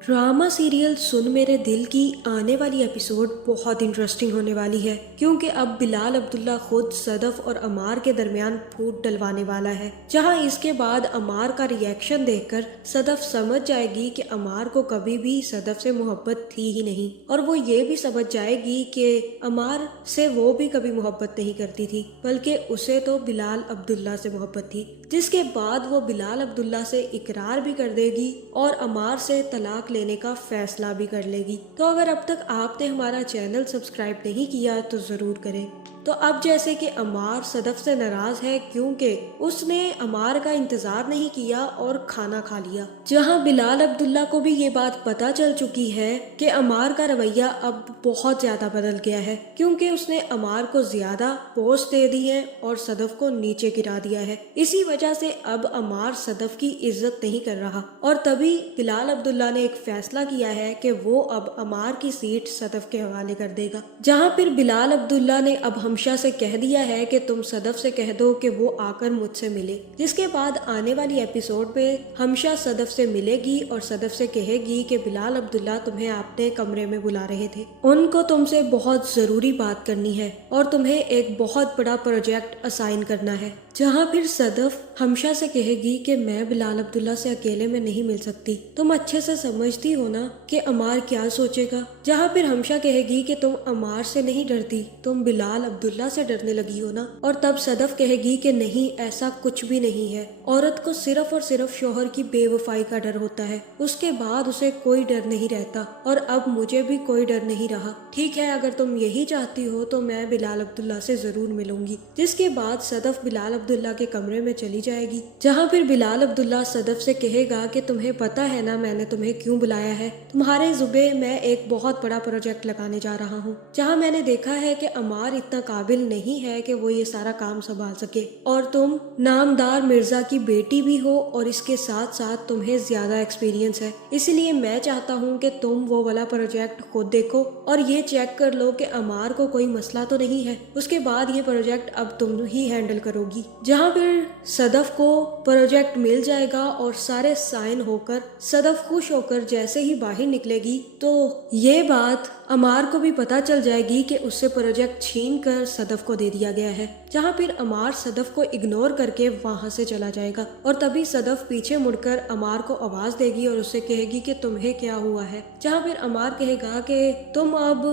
Drama serial सुन मेरे दिल की आने वाली एपिसोड बहुत इंटरेस्टिंग होने वाली है, क्योंकि अब बिलाल अब्दुल्ला खुद सदफ और अमार के दरमियान फूट डलवाने वाला है। जहां इसके बाद अमार का रिएक्शन देखकर सदफ समझ जाएगी कि अमार को कभी भी सदफ से मोहब्बत थी ही नहीं, और वो ये भी समझ जाएगी कि अमार से वो भी कभी मोहब्बत नहीं करती थी, बल्कि उसे तो बिलाल अब्दुल्ला से मोहब्बत थी। जिसके बाद वो बिलाल अब्दुल्ला से इकरार भी कर देगी और अमार से तलाक लेने का फैसला भी कर लेगी। तो अगर अब तक आपने हमारा चैनल सब्सक्राइब नहीं किया तो जरूर करें। तो अब जैसे कि अमार सदफ से नाराज है क्योंकि उसने अमार का इंतजार नहीं किया और खाना खा लिया। जहां बिलाल अब्दुल्ला को भी ये बात पता चल चुकी है कि अमार का रवैया अब बहुत ज्यादा बदल गया है, क्योंकि उसने अमार को ज्यादा पोस्ट दे दी है और सदफ को नीचे गिरा दिया है। इसी वजह से अब अमार सदफ की इज्जत नहीं कर रहा, और तभी बिलाल अब्दुल्ला ने एक फैसला किया है कि वो अब अमार की सीट सदफ के हवाले कर देगा। जहां फिर बिलाल अब्दुल्ला ने अब हमशा से कह दिया है कि तुम सदफ से कह दो कि वो आकर मुझसे मिले। जिसके बाद आने वाली एपिसोड में हमशा सदफ से मिलेगी और सदफ से कहेगी कि बिलाल अब्दुल्ला तुम्हें अपने कमरे में बुला रहे थे, उनको तुमसे बहुत जरूरी बात करनी है और तुम्हें एक बहुत बड़ा प्रोजेक्ट असाइन करना है। जहाँ फिर सदफ हमशा से कहेगी कि मैं बिलाल अब्दुल्ला से अकेले में नहीं मिल सकती, तुम अच्छे से समझती हो ना कि अमार क्या सोचेगा। जहाँ फिर हमशा कहेगी कि तुम अमार से नहीं डरती, तुम बिलाल अब्दुल्ला से डरने लगी हो ना। और तब सदफ कहेगी कि नहीं, ऐसा कुछ भी नहीं है, औरत को सिर्फ और सिर्फ शोहर की बेवफाई का डर होता है, उसके बाद उसे कोई डर नहीं रहता, और अब मुझे भी कोई डर नहीं रहा। ठीक है, अगर तुम यही चाहती हो तो मैं बिलाल अब्दुल्ला से जरूर मिलूंगी। जिसके बाद सदफ बिलाल अब्दुल्ला के कमरे में चली जाएगी। जहाँ फिर बिलाल अब्दुल्ला सदफ से कहेगा कि तुम्हें पता है ना मैंने तुम्हें क्यों बुलाया है, तुम्हारे जुबे मैं एक बहुत बड़ा प्रोजेक्ट लगाने जा रहा हूँ। जहाँ मैंने देखा है कि अमार इतना काबिल नहीं है कि वो ये सारा काम संभाल सके, और तुम नामदार मिर्जा की बेटी भी हो और इसके साथ साथ तुम्हें ज्यादा एक्सपीरियंस है, इसलिए मैं चाहता हूँ कि तुम वो वाला प्रोजेक्ट खुद देखो और ये चेक कर लो कि अमार को कोई मसला तो नहीं है। उसके बाद ये प्रोजेक्ट अब तुम ही हैंडल करोगी। जहाँ फिर सदफ को प्रोजेक्ट मिल जाएगा और सारे साइन होकर सदफ खुश होकर जैसे ही बाहर निकलेगी तो ये बात अमार को भी पता चल जाएगी कि उससे प्रोजेक्ट छीन कर सदफ को दे दिया गया है। जहाँ फिर अमार सदफ को इग्नोर करके वहां से चला जाएगा, और तभी सदफ पीछे मुड़कर अमार को आवाज देगी और उससे कहेगी कि तुम्हें क्या हुआ है। जहाँ फिर अमार कहेगा कि तुम अब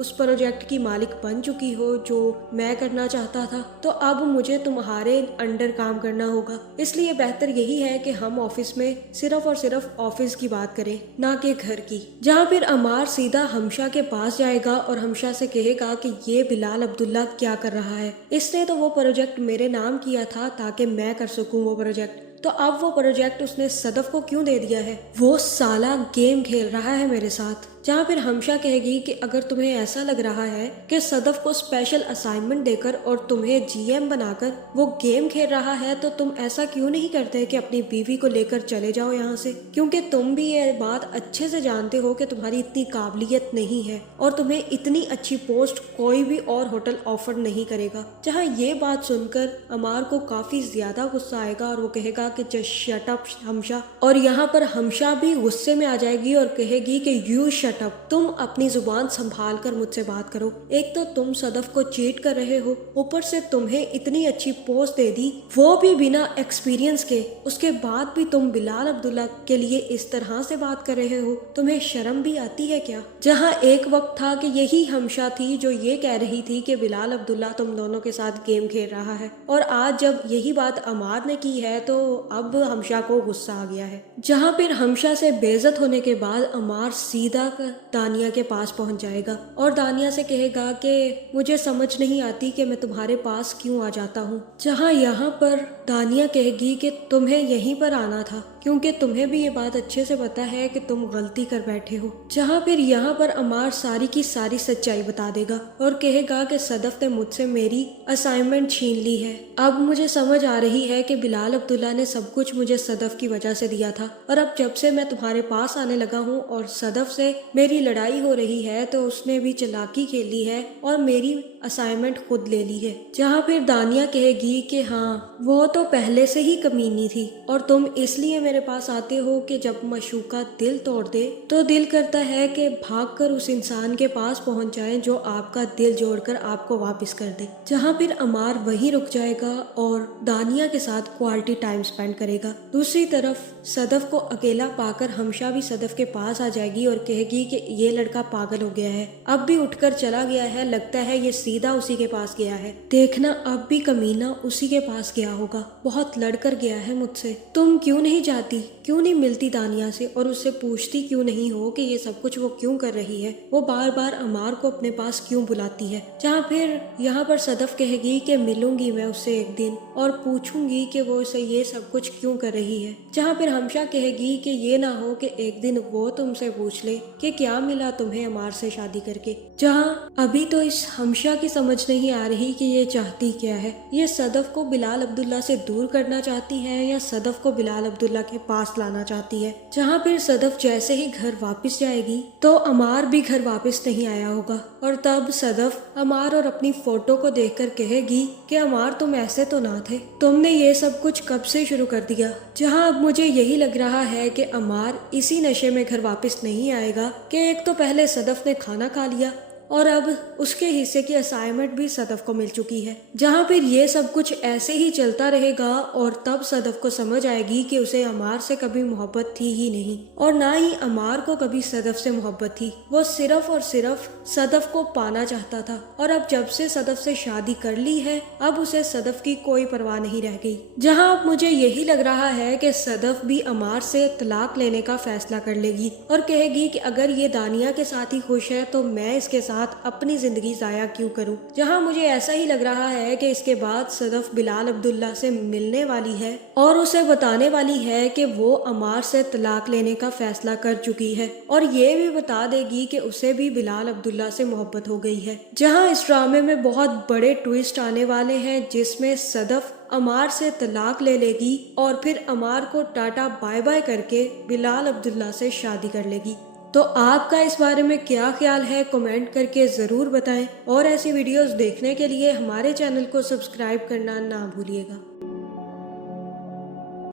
उस प्रोजेक्ट की मालिक बन चुकी हो जो मैं करना चाहता था, तो अब मुझे तुम्हारे अंडर काम करना होगा, इसलिए बेहतर यही है कि हम ऑफिस में सिर्फ और सिर्फ ऑफिस की बात करें, ना कि घर की। जहाँ फिर अमार सीधा हमशा के पास जाएगा और हमशा से कहेगा कि ये बिलाल अब्दुल्ला क्या कर रहा है, इसने तो वो प्रोजेक्ट मेरे नाम किया था ताकि मैं कर सकूं वो प्रोजेक्ट, तो अब वो प्रोजेक्ट उसने सदफ को क्यों दे दिया है, वो साला गेम खेल रहा है मेरे साथ। जहाँ फिर हमशा कहेगी कि अगर तुम्हें ऐसा लग रहा है कि सदफ को स्पेशल असाइनमेंट देकर और तुम्हें जीएम बनाकर वो गेम खेल रहा है, तो तुम ऐसा क्यों नहीं करते कि अपनी बीवी को लेकर चले जाओ यहाँ से, क्योंकि तुम भी ये बात अच्छे से जानते हो कि तुम्हारी इतनी काबिलियत नहीं है और तुम्हें इतनी अच्छी पोस्ट कोई भी और होटल ऑफर नहीं करेगा। जहाँ ये बात सुनकर अमार को काफी ज्यादा गुस्सा आएगा और वो कहेगा कि जस्ट शट अप हमशा, और यहाँ पर हमशा भी गुस्से में आ जाएगी और कहेगी कि यू शट अप, तुम अपनी जुबान संभाल कर मुझसे बात करो। एक तो तुम सदफ को चीट कर रहे हो, ऊपर से तुम्हें इतनी अच्छी पोस्ट दे दी, वो भी बिना एक्सपीरियंस के, उसके बाद भी तुम बिलाल अब्दुल्ला के लिए इस तरह से बात कर रहे हो, तुम्हें शर्म भी आती है क्या। जहाँ एक वक्त था कि यही हमशा थी जो ये कह रही थी कि बिलाल अब्दुल्ला तुम दोनों के साथ गेम खेल रहा है, और आज जब यही बात अमार ने की है तो अब हमशा को गुस्सा आ गया है। जहाँ फिर हमशा से बेइज्जत होने के बाद अमार सीधा दानिया के पास पहुंच जाएगा और दानिया से कहेगा कि मुझे समझ नहीं आती कि मैं तुम्हारे पास क्यों आ जाता हूँ। जहाँ यहाँ पर दानिया कहेगी कि तुम्हें यहीं पर आना था क्योंकि तुम्हें भी ये बात अच्छे से पता है कि तुम गलती कर बैठे हो। जहाँ फिर यहाँ पर अमार सारी की सारी सच्चाई बता देगा और कहेगा कि सदफ ने मुझसे मेरी असाइनमेंट छीन ली है। अब मुझे समझ आ रही है कि बिलाल अब्दुल्ला ने सब कुछ मुझे सदफ की वजह से दिया था, और अब जब से मैं तुम्हारे पास आने लगा हूँ और सदफ से मेरी लड़ाई हो रही है तो उसने भी चालाकी खेली है और मेरी असाइनमेंट खुद ले ली है। जहाँ फिर दानिया कहेगी कि हाँ वो तो पहले से ही कमीनी थी और तुम इसलिए मेरे मेरे पास आते हो कि जब मशूका दिल तोड़ दे तो दिल करता है कि भागकर उस इंसान के पास पहुंच जाएं जो आपका दिल जोड़कर आपको वापस कर दे। जहां फिर अमार वहीं रुक जाएगा और दानिया के साथ क्वालिटी टाइम स्पेंड करेगा। दूसरी तरफ सदफ को अकेला पाकर हमशा भी सदफ के पास आ जाएगी और कहेगी कि ये लड़का पागल हो गया है, अब भी उठकर चला गया है, लगता है ये सीधा उसी के पास गया है, देखना अब भी कमीना उसी के पास गया होगा, बहुत लड़कर गया है मुझसे। तुम क्यों नहीं जाती, क्यों नहीं मिलती दानिया से और उससे पूछती क्यों नहीं हो कि ये सब कुछ वो क्यों कर रही है, वो बार बार अमार को अपने पास क्यों बुलाती है। जहाँ फिर यहाँ पर सदफ कहेगी कि मिलूंगी मैं उससे एक दिन और पूछूंगी कि वो उसे ये सब कुछ क्यों कर रही है। जहाँ फिर हमशा कहेगी कि ये ना हो कि एक दिन वो तुमसे पूछ ले कि क्या मिला तुम्हें अमार से शादी करके। जहाँ अभी तो इस हमशा की समझ नहीं आ रही कि ये चाहती क्या है, ये सदफ को बिलाल अब्दुल्ला से दूर करना चाहती है या सदफ को बिलाल अब्दुल्ला के पास लाना चाहती है। जहाँ फिर सदफ जैसे ही घर वापस जाएगी तो अमार भी घर वापस नहीं आया होगा और तब सदफ अमार और अपनी फोटो को देखकर कहेगी कि अमार तुम ऐसे तो ना थे, तुमने ये सब कुछ कब से शुरू कर दिया। जहाँ अब मुझे यही लग रहा है कि अमार इसी नशे में घर वापस नहीं आएगा कि एक तो पहले सदफ ने खाना खा लिया और अब उसके हिस्से की असाइनमेंट भी सदफ को मिल चुकी है। जहाँ फिर ये सब कुछ ऐसे ही चलता रहेगा और तब सदफ को समझ आएगी कि उसे अमार से कभी मोहब्बत थी ही नहीं और ना ही अमार को कभी सदफ से मोहब्बत थी। वो सिर्फ और सिर्फ सदफ को पाना चाहता था और अब जब से सदफ से शादी कर ली है अब उसे सदफ की कोई परवाह नहीं रह गई। जहाँ अब मुझे यही लग रहा है कि सदफ भी अमार से तलाक लेने का फैसला कर लेगी और कहेगी कि अगर ये दानिया के साथ ही खुश है तो मैं इसके साथ अपनी जिंदगी जाया क्यों करूं। जहां मुझे ऐसा ही लग रहा है कि इसके बाद सदफ बिलाल अब्दुल्ला से मिलने वाली है और उसे बताने वाली है कि वो अमार से तलाक लेने का फैसला कर चुकी है और ये भी बता देगी कि उसे भी बिलाल अब्दुल्ला से मोहब्बत हो गई है। जहां इस ड्रामे में बहुत बड़े ट्विस्ट आने वाले हैं जिसमें सदफ अमार से तलाक ले लेगी और फिर अमार को टाटा बाय बाय करके बिलाल अब्दुल्ला से शादी कर लेगी। तो आपका इस बारे में क्या ख्याल है, कमेंट करके ज़रूर बताएं और ऐसी वीडियोस देखने के लिए हमारे चैनल को सब्सक्राइब करना ना भूलिएगा।